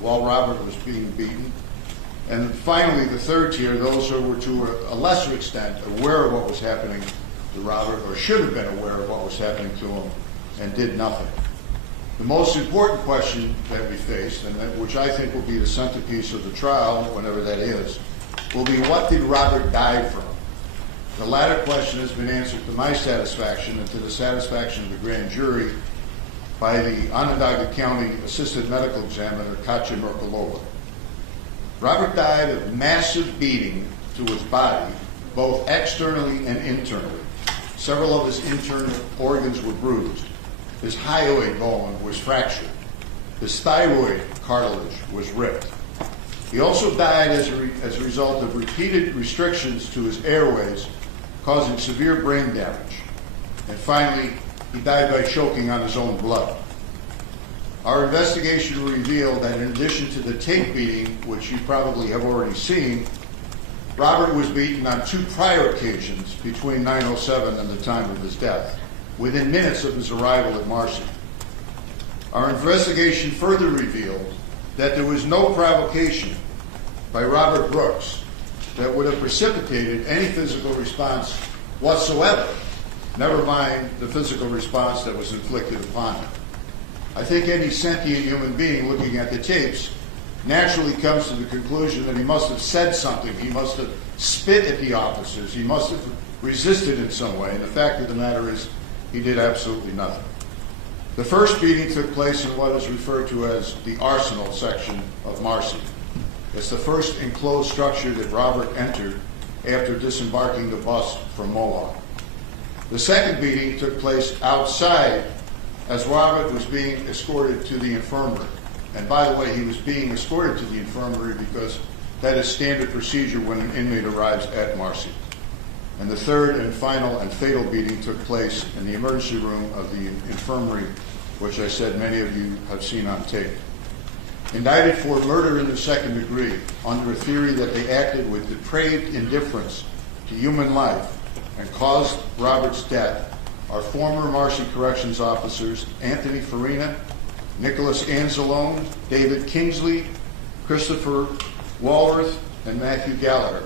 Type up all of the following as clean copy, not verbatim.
while Robert was being beaten. And finally, the third tier, those who were to a lesser extent aware of what was happening to Robert, or should have been aware of what was happening to him, and did nothing. The most important question that we faced, and which I think will be the centerpiece of the trial, whenever that is, will be, what did Robert die from? The latter question has been answered to my satisfaction and to the satisfaction of the grand jury by the Onondaga County Assistant Medical Examiner, Katya Merkulova. Robert died of massive beating to his body, both externally and internally. Several of his internal organs were bruised. His hyoid bone was fractured. His thyroid cartilage was ripped. He also died as a result of repeated restrictions to his airways, causing severe brain damage. And finally, he died by choking on his own blood. Our investigation revealed that in addition to the tape beating, which you probably have already seen, Robert was beaten on 2 prior occasions between 9/07 and the time of his death, within minutes of his arrival at Marcy. Our investigation further revealed that there was no provocation by Robert Brooks that would have precipitated any physical response whatsoever, never mind the physical response that was inflicted upon him. I think any sentient human being looking at the tapes naturally comes to the conclusion that he must have said something, he must have spit at the officers, he must have resisted in some way, and the fact of the matter is he did absolutely nothing. The first beating took place in what is referred to as the Arsenal section of Marcy. It's the first enclosed structure that Robert entered after disembarking the bus from Mohawk. The second beating took place outside as Robert was being escorted to the infirmary. And by the way, he was being escorted to the infirmary because that is standard procedure when an inmate arrives at Marcy. And the third and final and fatal beating took place in the emergency room of the infirmary, which I said many of you have seen on tape. Indicted for murder in the second degree under a theory that they acted with depraved indifference to human life and caused Robert's death are former Marcy Corrections officers Anthony Farina, Nicholas Anzalone, David Kingsley, Christopher Walworth, and Matthew Gallagher.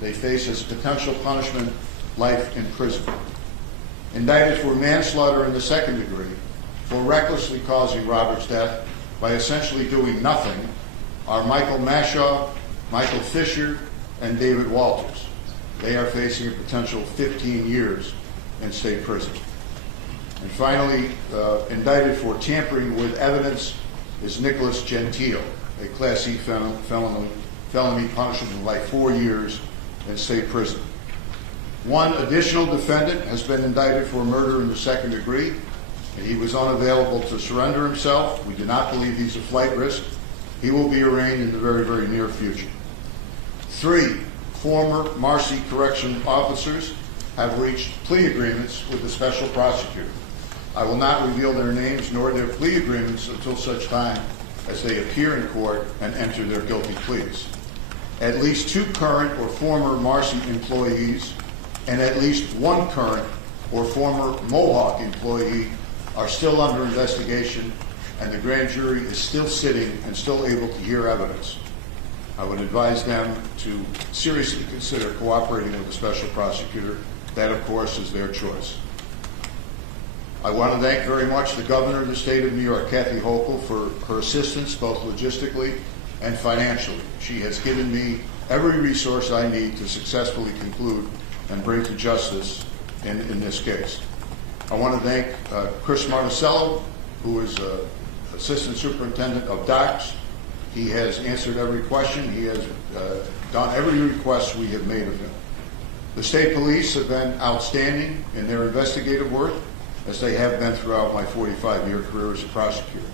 They face as potential punishment life in prison. Indicted for manslaughter in the second degree for recklessly causing Robert's death by essentially doing nothing are Michael Mashaw, Michael Fisher, and David Walters. They are facing a potential 15 years in state prison. And finally, indicted for tampering with evidence is Nicholas Gentile, a Class C felony punishable by 4 years in state prison. One additional defendant has been indicted for murder in the second degree, and he was unavailable to surrender himself. We do not believe he's a flight risk. He will be arraigned in the very, very near future. 3 former Marcy Correction officers have reached plea agreements with the special prosecutor. I will not reveal their names nor their plea agreements until such time as they appear in court and enter their guilty pleas. At least 2 current or former Marcy employees and at least 1 current or former Mohawk employee are still under investigation, and the grand jury is still sitting and still able to hear evidence. I would advise them to seriously consider cooperating with the special prosecutor. That, of course, is their choice. I want to thank very much the governor of the state of New York, Kathy Hochul, for her assistance both logistically and financially. She has given me every resource I need to successfully conclude and bring to justice in this case. I want to thank Chris Marticello, who is Assistant Superintendent of Docks. He has answered every question. He has done every request we have made of him. The state police have been outstanding in their investigative work, as they have been throughout my 45-year career as a prosecutor.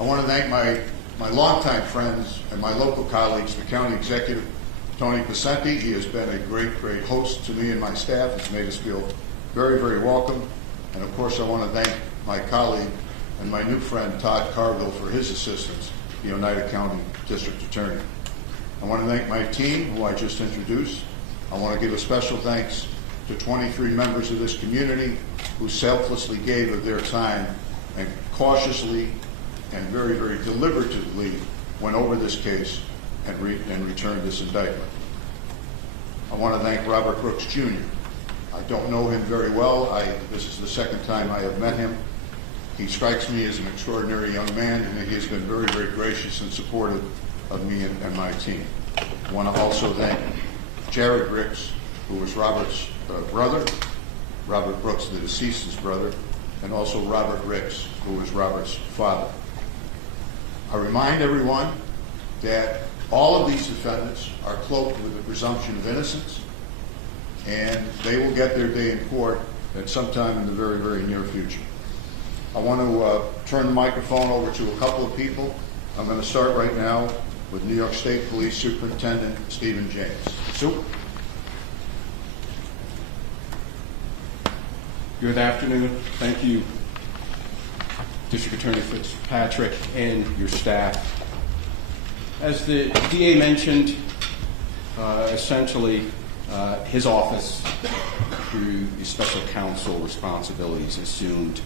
I want to thank my longtime friends and my local colleagues, the county executive, Tony Pacenti. He has been a great, great host to me and my staff. It's made us feel very, very welcome. And of course, I want to thank my colleague and my new friend, Todd Carville, for his assistance, the Oneida County District Attorney. I want to thank my team, who I just introduced. I want to give a special thanks to 23 members of this community who selflessly gave of their time and cautiously and very, very deliberatively went over this case and returned this indictment. I want to thank Robert Brooks, Jr. I don't know him very well. This is the second time I have met him. He strikes me as an extraordinary young man, and he has been very, very gracious and supportive of me and my team. I want to also thank Jared Ricks, who was Robert's brother, Robert Brooks, the deceased's brother, and also Robert Ricks, who was Robert's father. I remind everyone that all of these defendants are cloaked with the presumption of innocence, and they will get their day in court at some time in the very, very near future. I want to turn the microphone over to a couple of people. I'm going to start right now with New York State Police Superintendent Stephen James. Sue? Good afternoon. Thank you, District Attorney Fitzpatrick and your staff. As the DA mentioned, essentially his office, through the special counsel responsibilities, assumed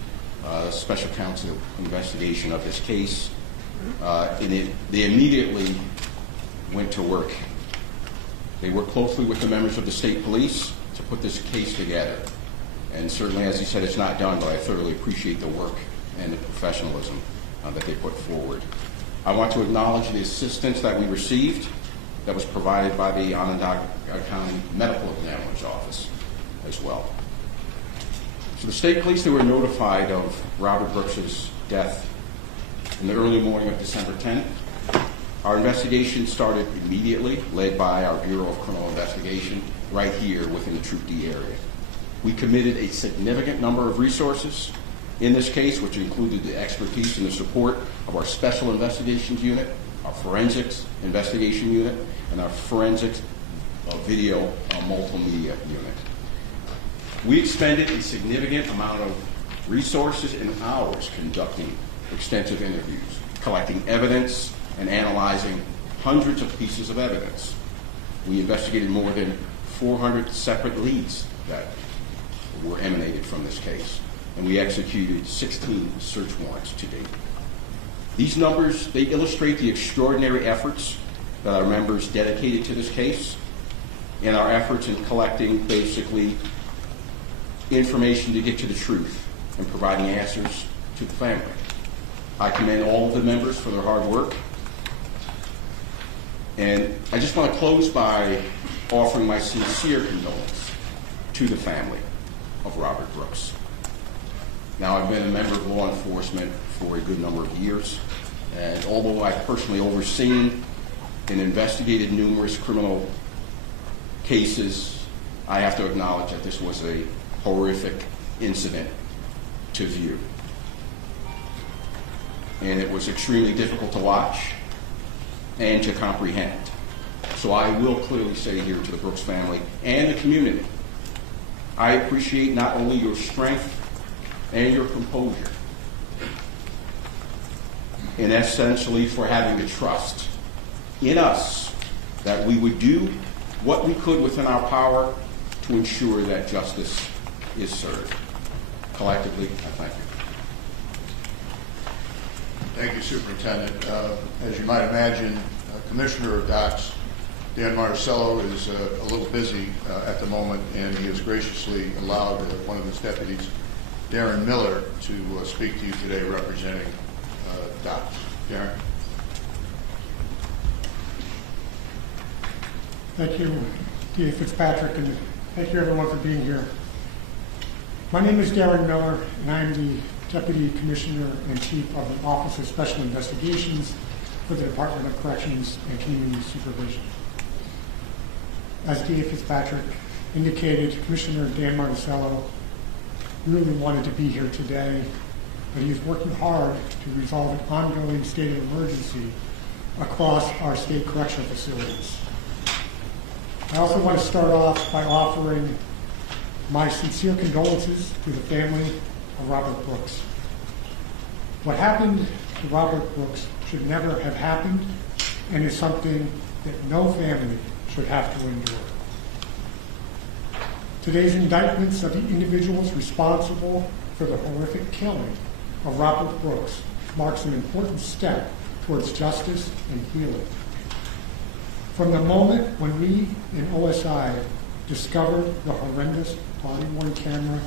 special counsel investigation of this case. They immediately went to work. They worked closely with the members of the state police to put this case together. And certainly, as he said, it's not done, but I thoroughly appreciate the work and the professionalism that they put forward. I want to acknowledge the assistance that we received that was provided by the Onondaga County Medical Examiner's Office as well. So the state police, they were notified of Robert Brooks's death in the early morning of December 10th. Our investigation started immediately, led by our Bureau of Criminal Investigation right here within the Troop D area. We committed a significant number of resources in this case, which included the expertise and the support of our Special Investigations Unit, our Forensics Investigation Unit, and our Forensics Video Multimedia Unit. We expended a significant amount of resources and hours conducting extensive interviews, collecting evidence, and analyzing hundreds of pieces of evidence. We investigated more than 400 separate leads that were emanated from this case, and we executed 16 search warrants to date. These numbers, they illustrate the extraordinary efforts that our members dedicated to this case and our efforts in collecting basically information to get to the truth and providing answers to the family. I commend all of the members for their hard work. And I just want to close by offering my sincere condolence to the family of Robert Brooks. Now, I've been a member of law enforcement for a good number of years, and although I've personally overseen and investigated numerous criminal cases, I have to acknowledge that this was a horrific incident to view. And it was extremely difficult to watch and to comprehend. So I will clearly say here to the Brooks family and the community, I appreciate not only your strength and your composure, and essentially for having the trust in us that we would do what we could within our power to ensure that justice is served. Collectively, I thank you. Thank you, Superintendent. As you might imagine, Commissioner of Docks Dan Marcello is a little busy at the moment, and he has graciously allowed one of his deputies, Darren Miller, to speak to you today representing Docks. Darren. Thank you, DA Fitzpatrick, and thank you everyone for being here. My name is Darren Miller, and I am the Deputy Commissioner and Chief of the Office of Special Investigations for the Department of Corrections and Community Supervision. As DA Fitzpatrick indicated, Commissioner Dan Marcello really wanted to be here today, but he is working hard to resolve an ongoing state of emergency across our state correctional facilities. I also want to start off by offering my sincere condolences to the family of Robert Brooks. What happened to Robert Brooks should never have happened, and is something that no family should have to endure. Today's indictments of the individuals responsible for the horrific killing of Robert Brooks marks an important step towards justice and healing. From the moment when we in OSI discovered the horrendous body-worn camera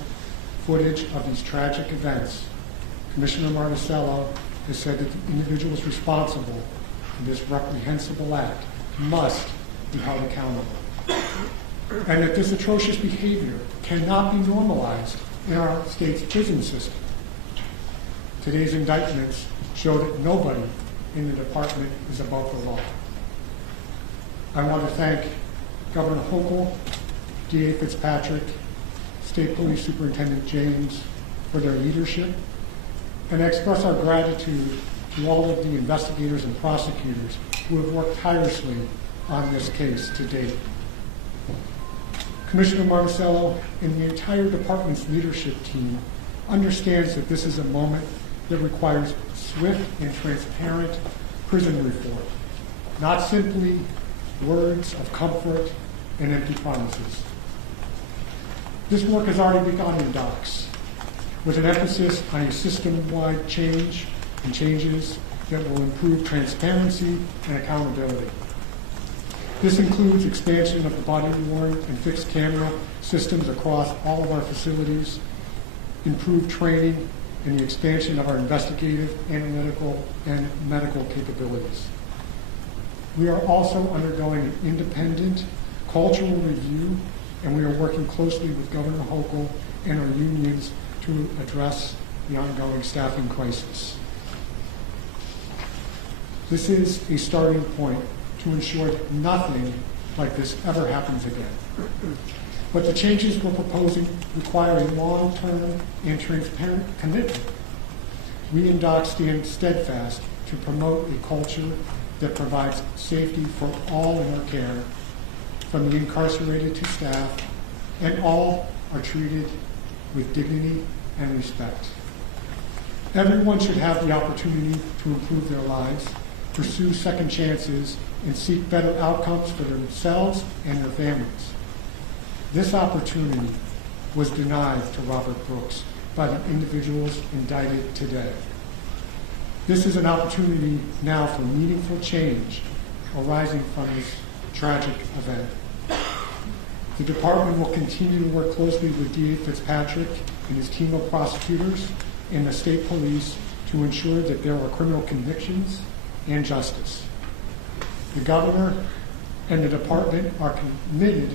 footage of these tragic events, Commissioner Marticello has said that the individuals responsible for this reprehensible act must be held accountable, and that this atrocious behavior cannot be normalized in our state's prison system. Today's indictments show that nobody in the department is above the law. I want to thank Governor Hochul, DA Fitzpatrick, State Police Superintendent James for their leadership, and express our gratitude to all of the investigators and prosecutors who have worked tirelessly on this case to date. Commissioner Marticello and the entire department's leadership team understands that this is a moment that requires swift and transparent prison reform, not simply words of comfort and empty promises. This work has already begun in docks, with an emphasis on a system-wide change and changes that will improve transparency and accountability. This includes expansion of the body-worn and fixed camera systems across all of our facilities, improved training, and the expansion of our investigative, analytical, and medical capabilities. We are also undergoing an independent cultural review, and we are working closely with Governor Hochul and our unions to address the ongoing staffing crisis. This is a starting point to ensure that nothing like this ever happens again. But the changes we're proposing require a long-term and transparent commitment. We in DOC stand steadfast to promote a culture that provides safety for all in our care, from the incarcerated to staff, and all are treated with dignity and respect. Everyone should have the opportunity to improve their lives, pursue second chances, and seek better outcomes for themselves and their families. This opportunity was denied to Robert Brooks by the individuals indicted today. This is an opportunity now for meaningful change arising from this tragic event. The department will continue to work closely with DA Fitzpatrick and his team of prosecutors and the state police to ensure that there are criminal convictions and justice. The governor and the department are committed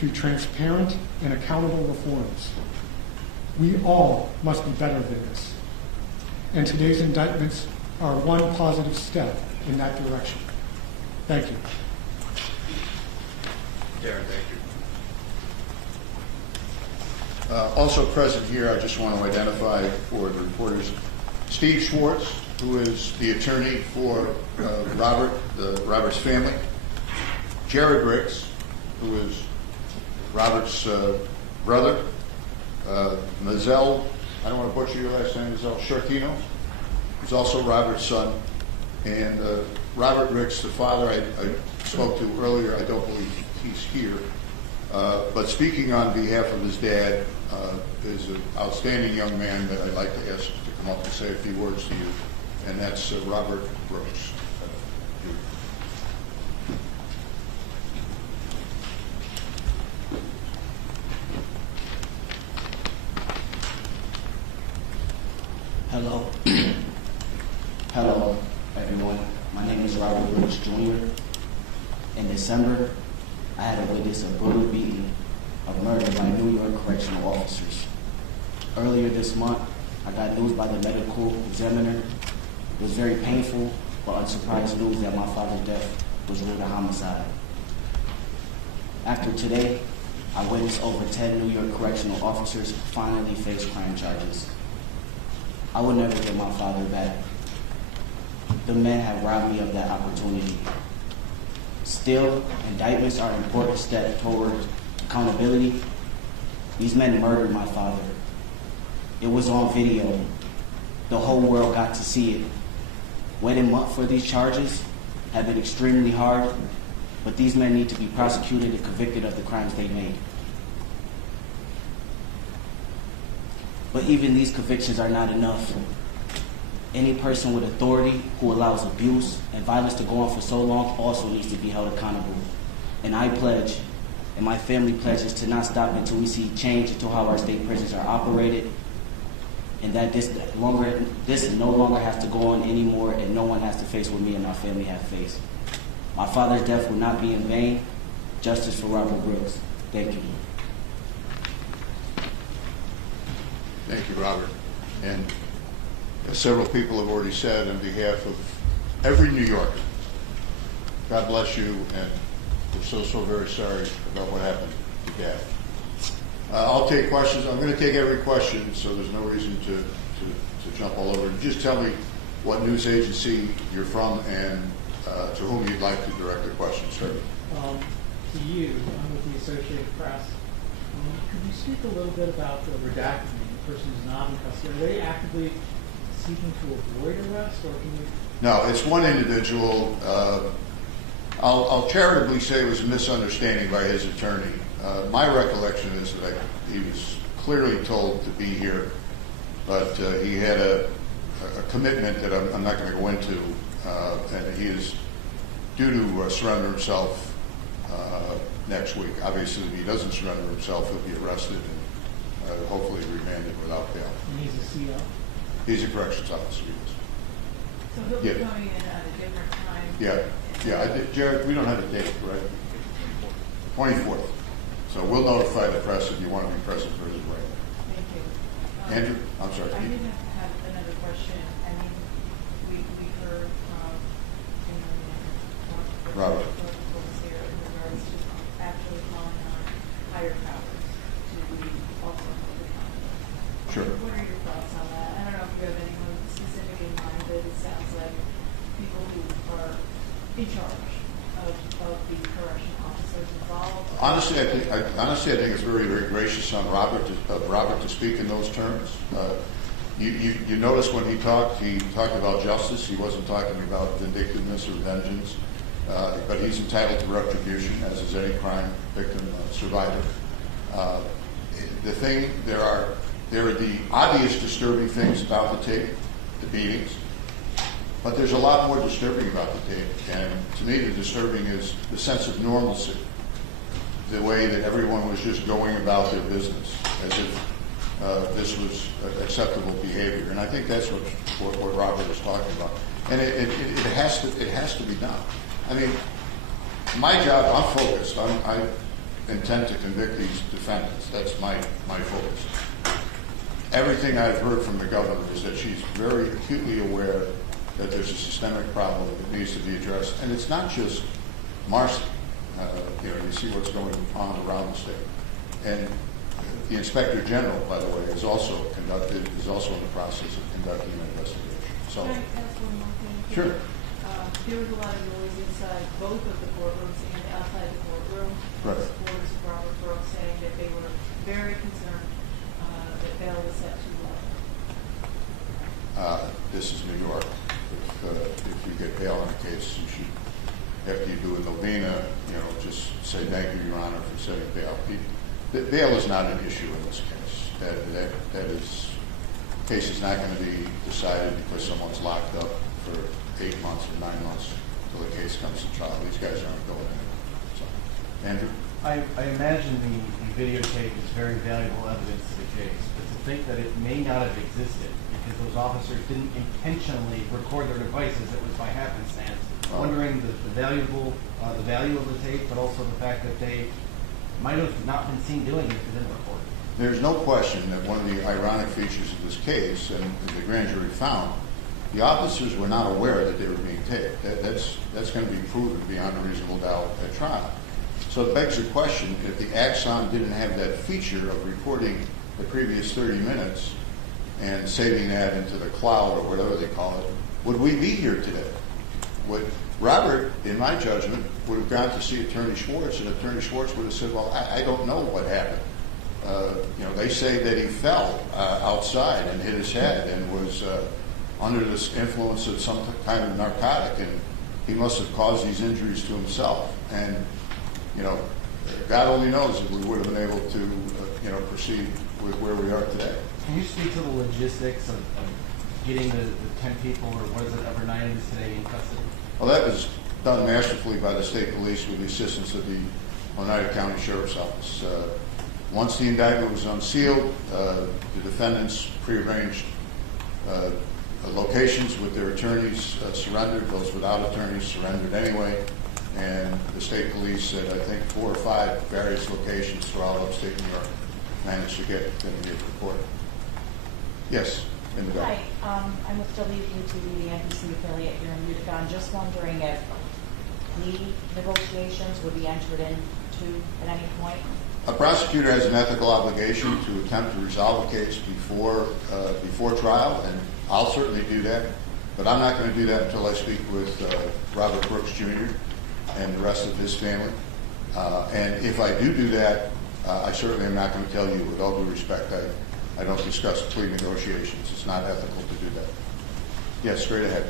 to transparent and accountable reforms. We all must be better than this. And today's indictments are one positive step in that direction. Thank you. Darren, thank you. Also present here, I just want to identify for the reporters, Steve Schwartz, who is the attorney for Robert's family, Jared Ricks, who is Robert's brother, Mazel, I don't want to butcher your last name, Mazel Shortino, who's also Robert's son, and Robert Ricks, the father I spoke to earlier. I don't believe he's here, but speaking on behalf of his dad, is an outstanding young man that I'd like to ask to come up and say a few words to you, and that's Robert Brooks. Hello. Hello, everyone. My name is Robert Brooks Jr. In December, I had to witness a brutal beating of murder by New York correctional officers. Earlier this month, I got news by the medical examiner. It was very painful, but unsurprised news that my father's death was ruled a homicide. After today, I witnessed over 10 New York correctional officers finally face crime charges. I will never get my father back. The men have robbed me of that opportunity. Still, indictments are an important step toward accountability. These men murdered my father. It was on video. The whole world got to see it. Waiting months for these charges have been extremely hard, but these men need to be prosecuted and convicted of the crimes they made. But even these convictions are not enough. Any person with authority who allows abuse and violence to go on for so long also needs to be held accountable. And I pledge, and my family pledges, to not stop until we see change into how our state prisons are operated, and that this no longer has to go on anymore, and no one has to face what me and my family have faced. My father's death will not be in vain. Justice for Robert Brooks. Thank you. Thank you, Robert. And as several people have already said, on behalf of every New Yorker, God bless you, and we're so very sorry about what happened to Dad. I'll take questions. I'm going to take every question, so there's no reason to jump all over. Just tell me what news agency you're from and to whom you'd like to direct the question, sir. To you, I'm with the Associated Press. Could you speak a little bit about the redacted name, the person who's not in custody? Are they actively seeking to avoid arrest, or can you? No, it's one individual. I'll charitably say it was a misunderstanding by his attorney. My recollection is that he was clearly told to be here, but he had a commitment that I'm not going to go into, and he is due to surrender himself next week. Obviously, if he doesn't surrender himself, he'll be arrested and hopefully remanded without bail. And he's a CO? He's a corrections officer. So he'll be coming in at a different time? Yeah. Jared, we don't have a date, right? 24th. So we'll notify the press if you want to be present for his wedding. Thank you. Andrew, I'm sorry. I did have another question. I mean, we heard from Robert folks here in regards to actually calling on higher powers to be also held accountable. Sure. What are your thoughts on that? I don't know if you have anyone specific in mind, but it sounds like people who are in charge of the correction officers involved. Honestly, I think it's very, very gracious on Robert to speak in those terms. You notice when he talked about justice. He wasn't talking about vindictiveness or vengeance, but he's entitled to retribution, as is any crime victim survivor. There are the obvious disturbing things about the tape, the beatings, but there's a lot more disturbing about the tape. And to me, the disturbing is the sense of normalcy, the way that everyone was just going about their business as if this was acceptable behavior. And I think that's what Robert is talking about. And it has to be done. I mean, my job, I'm focused. I intend to convict these defendants. That's my focus. Everything I've heard from the governor is that she's very acutely aware that there's a systemic problem that needs to be addressed. And it's not just Marcy. You see what's going on around the state. And the Inspector General, by the way, is also in the process of conducting an investigation. So, Can I ask one more thing? Sure. There was a lot of noise inside both of the courtrooms and outside the courtroom. Right. Supporters of Robert Brooks saying that they were very concerned that bail was set too low. This is New York. If you get bail on a case, you should, after you do a novena, just say thank you, Your Honor, for setting bail. Bail is not an issue in this case. Case is not going to be decided because someone's locked up for 8 months or 9 months until the case comes to trial. These guys aren't going anywhere. So, Andrew? I imagine the videotape is very valuable evidence to the case, but to think that it may not have existed because those officers didn't intentionally record their devices, it was by happenstance. Wondering the value of the tape, but also the fact that they might have not been seen doing it if they didn't record it. There's no question that one of the ironic features of this case, and the grand jury found, the officers were not aware that they were being taped. That's going to be proven beyond a reasonable doubt at trial. So it begs the question, if the Axon didn't have that feature of recording the previous 30 minutes and saving that into the cloud or whatever they call it, would we be here today? Robert, in my judgment, would have gone to see Attorney Schwartz, and Attorney Schwartz would have said, well, I don't know what happened. They say that he fell outside and hit his head and was under this influence of some kind of narcotic, and he must have caused these injuries to himself. And, God only knows if we would have been able to, proceed with where we are today. Can you speak to the logistics of getting the 10 people, or what is it, over 9 is today in custody? Well, that was done masterfully by the state police with the assistance of the Oneida County Sheriff's Office. Once the indictment was unsealed, the defendants prearranged locations with their attorneys, surrendered. Those without attorneys surrendered anyway. And the state police at, I think, 4 or 5 various locations throughout upstate New York managed to get them to report. Yes, in the back. Hi, I'm with WPTV, the NBC affiliate here in Utica. I'm just wondering if plea negotiations would be entered into at any point? A prosecutor has an ethical obligation to attempt to resolve a case before trial, and I'll certainly do that. But I'm not going to do that until I speak with Robert Brooks Jr. and the rest of his family. And if I do that, I certainly am not going to tell you, with all due respect, I don't discuss plea negotiations. It's not ethical to do that. Yes, straight ahead.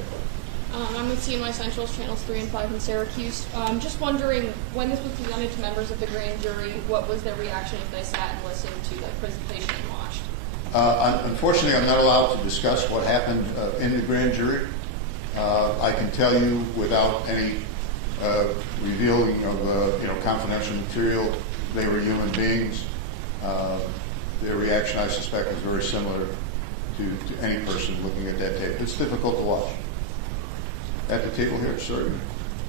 I'm with CNY Central's Channels 3 and 5 in Syracuse. Just wondering, when this was presented to members of the grand jury, what was their reaction if they sat and listened to the presentation and watched? Unfortunately, I'm not allowed to discuss what happened in the grand jury. I can tell you without any revealing of confidential material, they were human beings. Their reaction, I suspect, is very similar to any person looking at that tape. It's difficult to watch. At the table here, sir.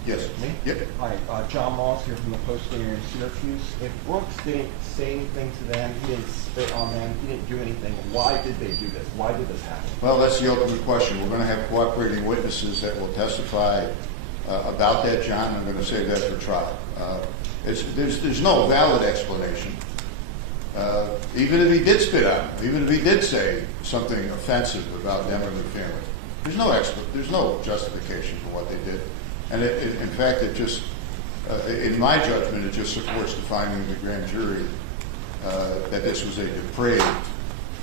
Yes. Me? Yep. Hi, John Moss here from the Post here in Syracuse. If Brooks didn't say anything to them, he didn't spit on them, he didn't do anything, why did they do this? Why did this happen? Well, that's the ultimate question. We're going to have cooperating witnesses that will testify about that, John. I'm going to say that for trial. There's no valid explanation. Even if he did spit on them, even if he did say something offensive about them or their family, there's no justification for what they did. And in fact, it just, in my judgment, it just supports the finding of the grand jury that this was a depraved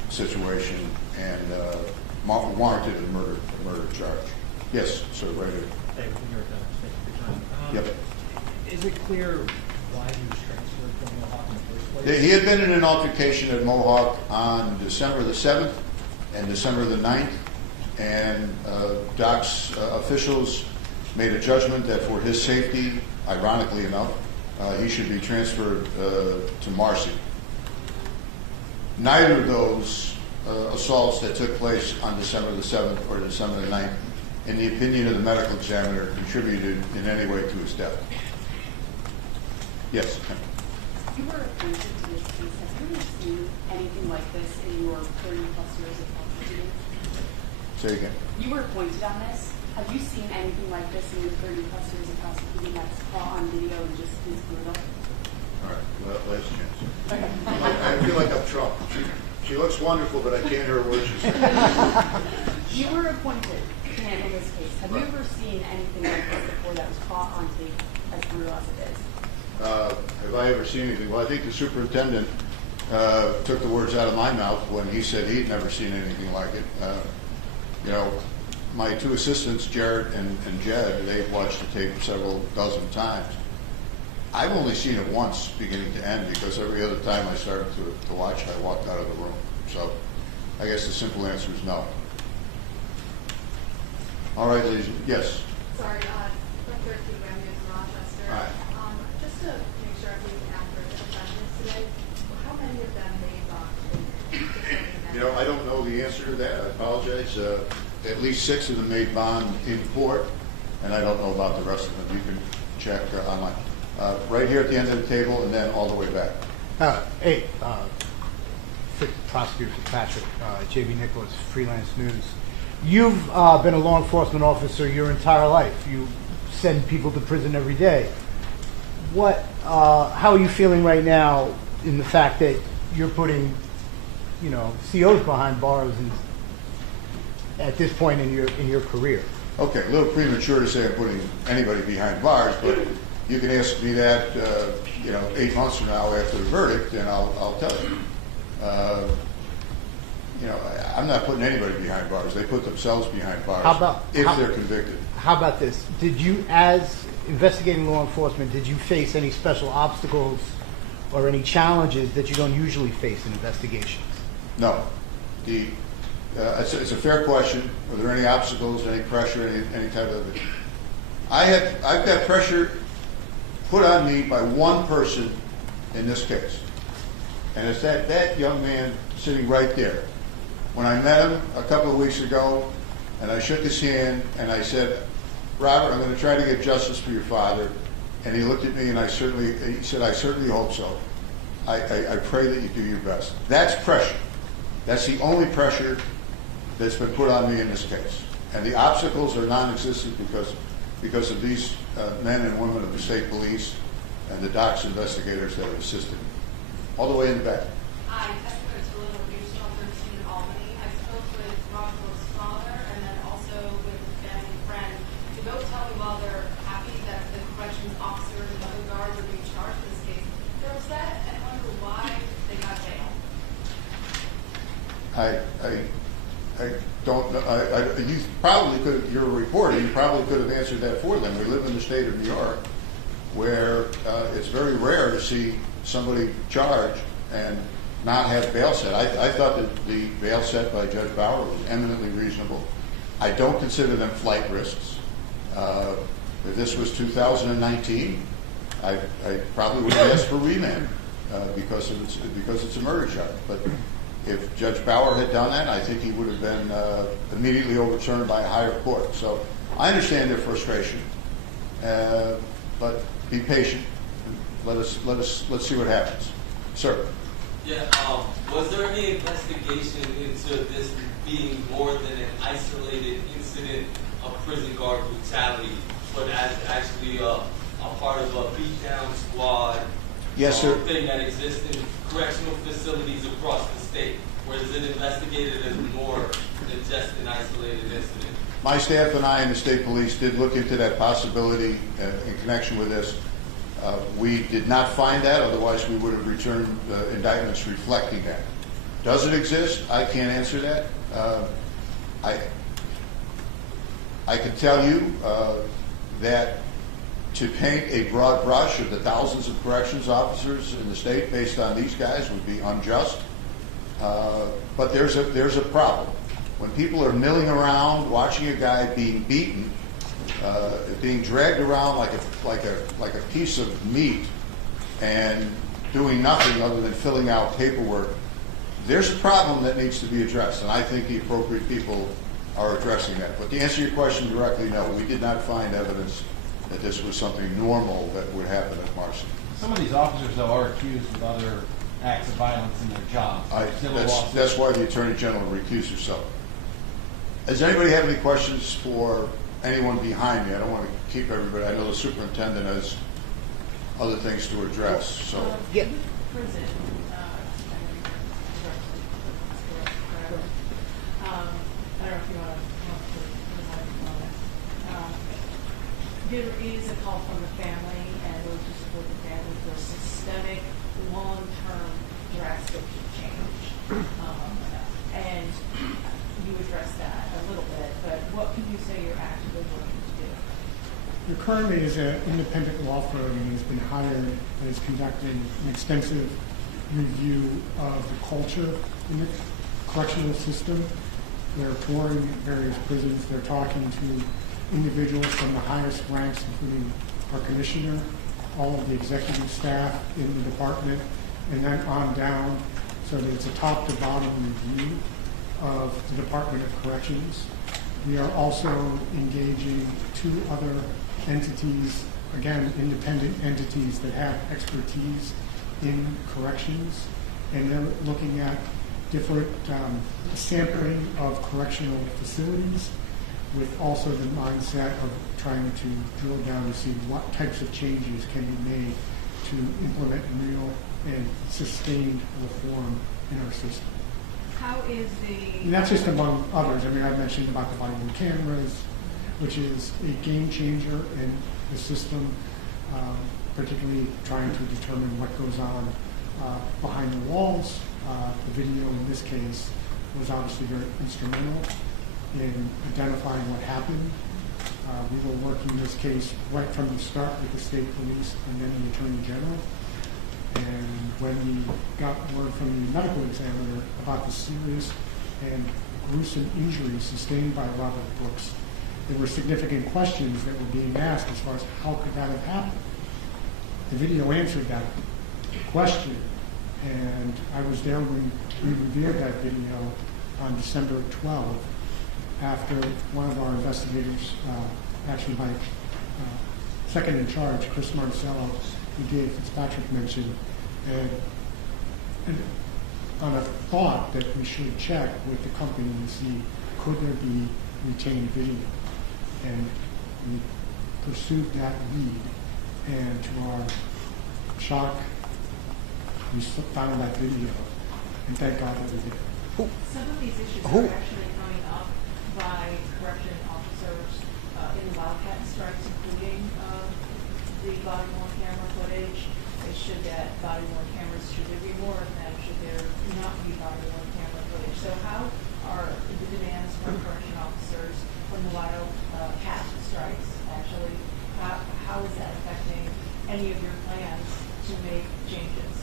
situation and warranted a murder charge. Yes, sir, right here. Hey, New York, thank you for your time. Yep. Is it clear why he was transferred from Mohawk in the first place? He had been in an altercation at Mohawk on December the 7th and December the 9th, and Doc's officials made a judgment that for his safety, ironically enough, he should be transferred to Marcy. Neither of those assaults that took place on December the 7th or December the 9th, in the opinion of the medical examiner, contributed in any way to his death. Yes. You were appointed to this case. Have you ever seen anything like this in your 30+ years of prosecuting? Say again. You were appointed on this. Have you seen anything like this in your 30+ years of prosecuting that's caught on video and just is brutal? All right. Well, last chance. I feel like I'm Trump. She looks wonderful, but I can't hear a word she's saying. You were appointed to handle this case. Have you ever seen anything like this before that was caught on tape as brutal as it is? Have I ever seen anything? Well, I think the superintendent took the words out of my mouth when he said he'd never seen anything like it. My 2 assistants, Jared and Jed, they've watched the tape several dozen times. I've only seen it once, beginning to end, because every other time I started to watch, I walked out of the room. So I guess the simple answer is no. All right, ladies. Yes. Sorry, from 13 Graham News in Rochester. Hi. Just to make sure I'm being accurate, the defendants today, how many of them made bond? I don't know the answer to that. I apologize. At least 6 of them made bond in court, and I don't know about the rest of them. You can check online. Right here at the end of the table, and then all the way back. Hey, Prosecutor Fitzpatrick, J.B. Nicholas, Freelance News. You've been a law enforcement officer your entire life. You send people to prison every day. How are you feeling right now in the fact that you're putting, COs behind bars at this point in your career? Okay, a little premature to say I'm putting anybody behind bars, but you can ask me that, 8 months from now after the verdict, and I'll tell you. I'm not putting anybody behind bars. They put themselves behind bars if they're convicted. How about this? Did you, as investigating law enforcement, did you face any special obstacles or any challenges that you don't usually face in investigations? No. The it's a fair question. Were there any obstacles, any pressure, any type of? I've got pressure put on me by one person in this case, and it's that young man sitting right there. When I met him a couple of weeks ago, and I shook his hand, and I said, "Robert, I'm going to try to get justice for your father." And he looked at me, and he said, "I certainly hope so. I pray that you do your best." That's pressure. That's the only pressure that's been put on me in this case. And the obstacles are non-existent because of these men and women of the state police and the DOCS investigators that have assisted me. All the way in the back. Hi, Jessica Tulin with News Shelter in Albany. I spoke with Roswell's father and then also with his family friend. They both tell me while they're happy that the corrections officers and other guards are being charged in this case, they're upset and wonder why they got jailed. I don't know. You probably could. You're a reporter. You probably could have answered that for them. We live in the state of New York, where it's very rare to see somebody charged and not have bail set. I thought that the bail set by Judge Bauer was eminently reasonable. I don't consider them flight risks. If this was 2019, I probably would have asked for remand because it's a murder charge. But if Judge Bauer had done that, I think he would have been immediately overturned by a higher court. So I understand their frustration, but be patient. Let's see what happens, sir. Yeah. Was there any investigation into this being more than an isolated incident of prison guard brutality, but as actually a part of a beatdown squad? Yes, sir. Thing that exists in correctional facilities across the state, where is it investigated as more than just an isolated incident? My staff and I and the state police did look into that possibility in connection with this. We did not find that, otherwise we would have returned indictments reflecting that. Does it exist? I can't answer that. I can tell you that to paint a broad brush of the thousands of corrections officers in the state based on these guys would be unjust. But there's a problem. When people are milling around, watching a guy being beaten, being dragged around like a piece of meat, and doing nothing other than filling out paperwork, there's a problem that needs to be addressed, and I think the appropriate people are addressing that. But to answer your question directly, no, we did not find evidence that this was something normal that would happen at Marcy. Some of these officers, though, are accused of other acts of violence in their jobs. That's why the Attorney General recused herself. Does anybody have any questions for anyone behind me? I don't want to keep everybody. I know the superintendent has other things to address. So. Prison. I don't know if you want to. There is a call from the family and those who support the family for systemic, long-term, drastic change. And you addressed that a little bit, but what can you say you're actively working to do? There currently is an independent law firm that has been hired and is conducting an extensive review of the culture in the correctional system. They're touring various prisons. They're talking to individuals from the highest ranks, including our commissioner, all of the executive staff in the department, and then on down, so that it's a top-to-bottom review of the Department of Corrections. We are also engaging two other entities, again, independent entities that have expertise in corrections, and they're looking at different sampling of correctional facilities with also the mindset of trying to drill down to see what types of changes can be made to implement real and sustained reform in our system. How is And that's just among others. I mean, I mentioned about the body cameras, which is a game changer in the system, particularly trying to determine what goes on behind the walls. The video in this case was obviously very instrumental in identifying what happened. We were working this case right from the start with the state police and then the Attorney General. And when we got word from the medical examiner about the serious and gruesome injuries sustained by Robert Brooks. There were significant questions that were being asked as far as how could that have happened. The video answered that question, and I was there when we reviewed that video on December 12th after one of our investigators, actually my second in charge, Chris Marcello, who Dave Fitzpatrick mentioned, and on a thought that we should check with the company and see could there be retained video. And we pursued that lead, and to our shock, we found that video, and thank God that we did. Some of these issues are actually coming up by correction officers in the Wildcat strikes, including the body-worn camera footage. They should get body-worn cameras. Should there be more of them? Should there not be body-worn camera footage? So how are the demands from correction officers from the Wildcat strikes actually, how is that affecting any of your plans to make changes?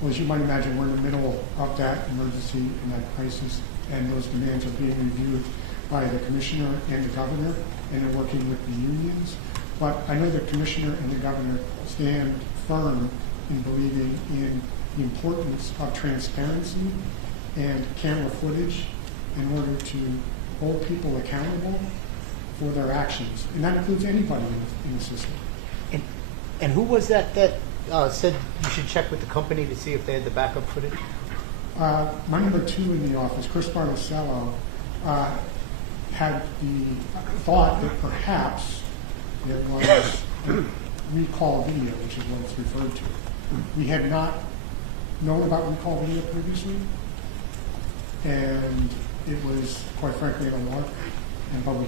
Well, as you might imagine, we're in the middle of that emergency and that crisis, and those demands are being reviewed by the commissioner and the governor, and they're working with the unions. But I know the commissioner and the governor stand firm in believing in the importance of transparency and camera footage in order to hold people accountable for their actions. And that includes anybody in the system. And who was that said you should check with the company to see if they had the backup footage? My number 2 in the office, Chris Bartosello, had the thought that perhaps there was recall video, which is what it's referred to. We had not known about recall video previously, and it was, quite frankly, an alarm. But we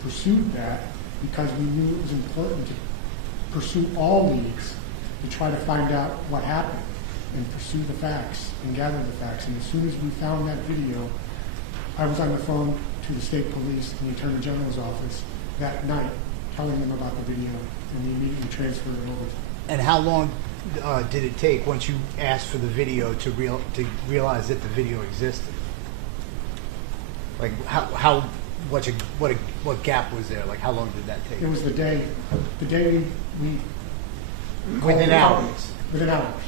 pursued that because we knew it was important to pursue all leads to try to find out what happened and pursue the facts and gather the facts. And as soon as we found that video, I was on the phone to the state police and the Attorney General's office that night telling them about the video, and we immediately transferred it over to them. And how long did it take once you asked for the video to realize that the video existed? Like what gap was there? Like how long did that take? It was the day we within hours. Within hours.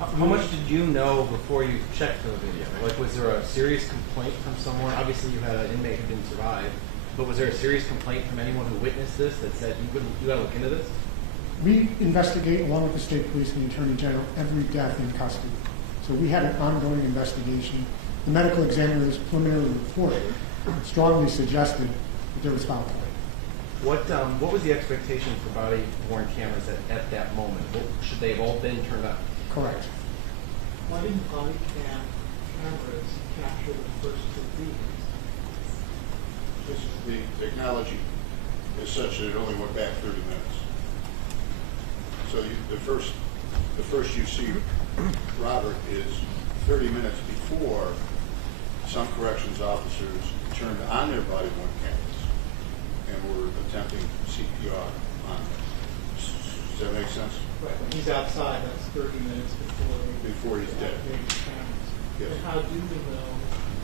How much did you know before you checked the video? Like, was there a serious complaint from someone? Obviously, you had an inmate who didn't survive, but was there a serious complaint from anyone who witnessed this that said, you got to look into this? We investigate, along with the state police and the Attorney General, every death in custody. So we had an ongoing investigation. The medical examiner's preliminary report strongly suggested that there was foul play. What was the expectation for body-worn cameras at that moment? Should they have all been turned up? Correct. Why didn't body cam cameras capture the first 2 beatings? The technology is such that it only went back 30 minutes. So the first you see Robert is 30 minutes before some corrections officers turned on their body-worn cameras and were attempting CPR on him. Does that make sense? Right, when he's outside, that's 30 minutes before he's dead. Yes. But how do we know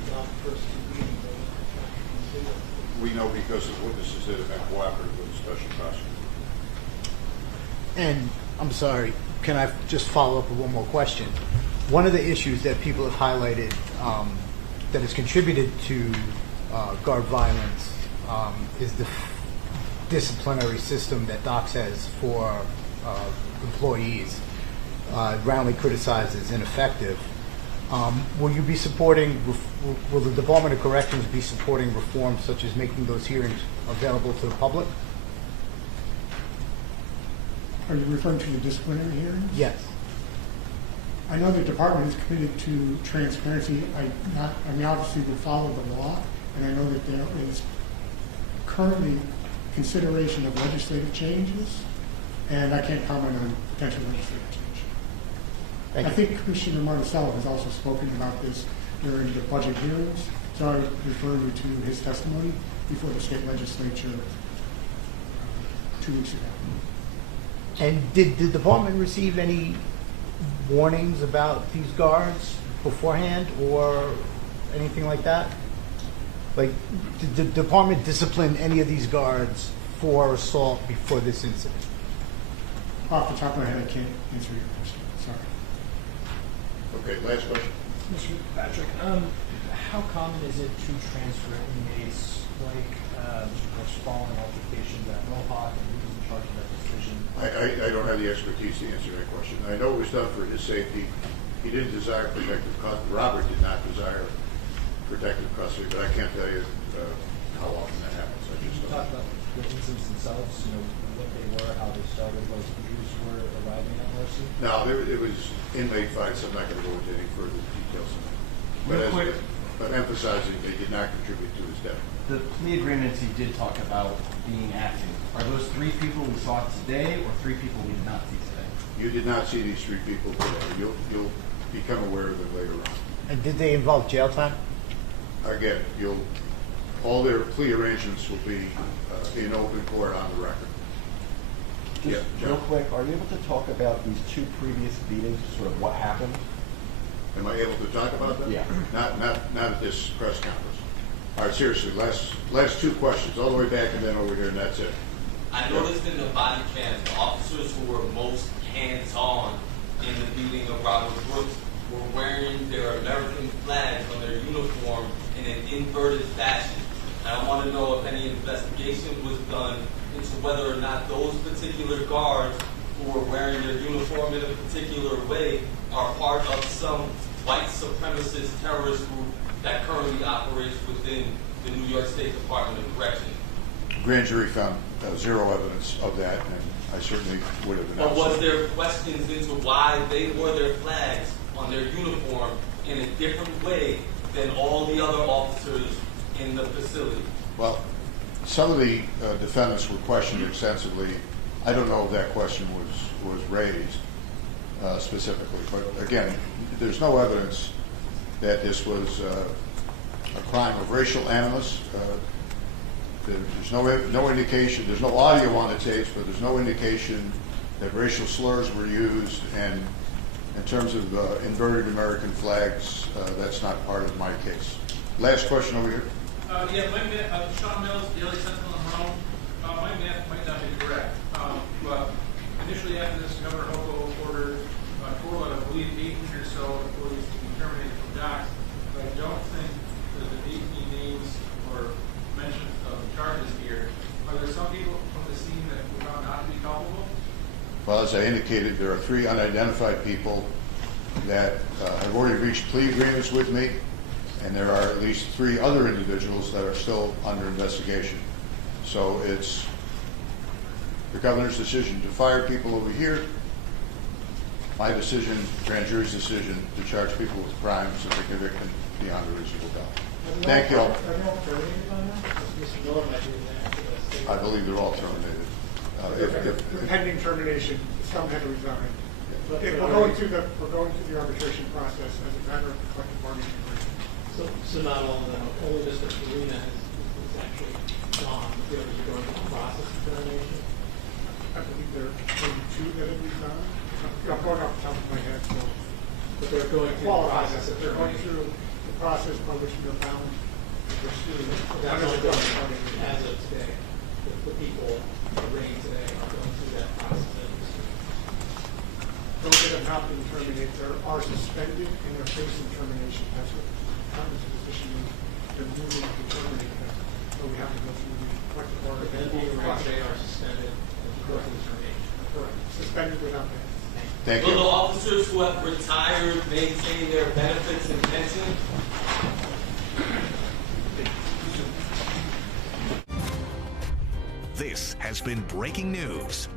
about the first 2 beatings? We know because of witnesses that have been cooperative with the special prosecutor. And I'm sorry, can I just follow up with one more question? One of the issues that people have highlighted that has contributed to guard violence is the disciplinary system that DOCS has for employees, roundly criticized as ineffective. Will you be supporting, will the Department of Corrections be supporting reforms such as making those hearings available to the public? Are you referring to the disciplinary hearings? Yes. I know the department is committed to transparency. Obviously we follow the law, and I know that there is currently consideration of legislative changes, and I can't comment on potential legislative change. I think Commissioner Marticello has also spoken about this during the budget hearings, so I would refer you to his testimony before the state legislature 2 weeks ago. And did the department receive any warnings about these guards beforehand, or anything like that? Like, did the department discipline any of these guards for assault before this incident? Off the top of my head, I can't answer your question. Sorry. Okay, last question. Mr. Patrick, how common is it to transfer inmates like Mr. Brooks following altercations at Mohawk, and who was in charge of that decision? I don't have the expertise to answer that question. I know it was done for his safety. He didn't desire protective custody. Robert did not desire protective custody, but I can't tell you how often that happens. I Could just you don't. talk about the incidents themselves, what they were, how they started, what views were arriving at Mercy? No, it was inmate fights. I'm not going to go into any further details on that. Real quick. But emphasizing they did not contribute to his death. The plea agreements he did talk about being active. Are those 3 people we saw today or 3 people we did not see today? You did not see these 3 people today. You'll become aware of them later on. And did they involve jail time? Again, all their plea arrangements will be in open court on the record. Just Yeah, real John. quick, are you able to talk about these 2 previous beatings, sort of what happened? Am I able to talk about that? Yeah. Not at this press conference. All right, seriously, last 2 questions, all the way back and then over here, and that's it. I noticed in the body cam, the officers who were most hands-on in the beating of Robert Brooks were wearing their American flags on their uniform in an inverted fashion. And I want to know if any investigation was done into whether or not those particular guards who were wearing their uniform in a particular way are part of some white supremacist terrorist group that currently operates within the New York State Department of Corrections. Grand jury found 0 evidence of that, and I certainly would have Or announced was it. there questions into why they wore their flags on their uniform in a different way than all the other officers in the facility? Well, some of the defendants were questioned extensively. I don't know if that question was raised specifically, but again, there's no evidence that this was a crime of racial animus. There's no indication, there's no audio on the tapes, but there's no indication that racial slurs were used. And in terms of inverted American flags, that's not part of my case. Last question over here. Yeah, my math, Sean Mills, Daily Sentinel and Rome. My math might not be correct, but initially after this, Governor Hochul ordered I believe 18 or so employees to be terminated from docks. But I don't think that the 18 names or mentions of charges here. Are there some people from the scene that we found not to be culpable? Well, as I indicated, there are 3 unidentified people that have already reached plea agreements with me, and there are at least 3 other individuals that are still under investigation. So it's the governor's decision to fire people over here, my decision, grand jury's decision to charge people with crimes and to convict them beyond a reasonable doubt. Thank you all. Are they all terminated on that? Mr. Miller might be the answer to this. I believe they're all terminated. Pending termination, some had to resign. But we're going through the arbitration process as a matter of the collective bargaining agreement. So not all of them, only Mr. Farina is actually gone. The others are going through the process of termination. I believe there are maybe 2 that have resigned. I'm going off the top of my head, so. But they're going through the process of They're going termination. through the process by which they're bound to pursue. That's only going as of today. The people arraigned today are going through that process. Those that have not been terminated are suspended and they're facing termination. That's what Congress' position is. They're moving to terminate them. So we have to go through the collective But then bargaining being arraigned, process. they are suspended and go through the termination. Correct. Suspended without pay. Thank Will you. the officers who have retired maintain their benefits and pension? This has been breaking news.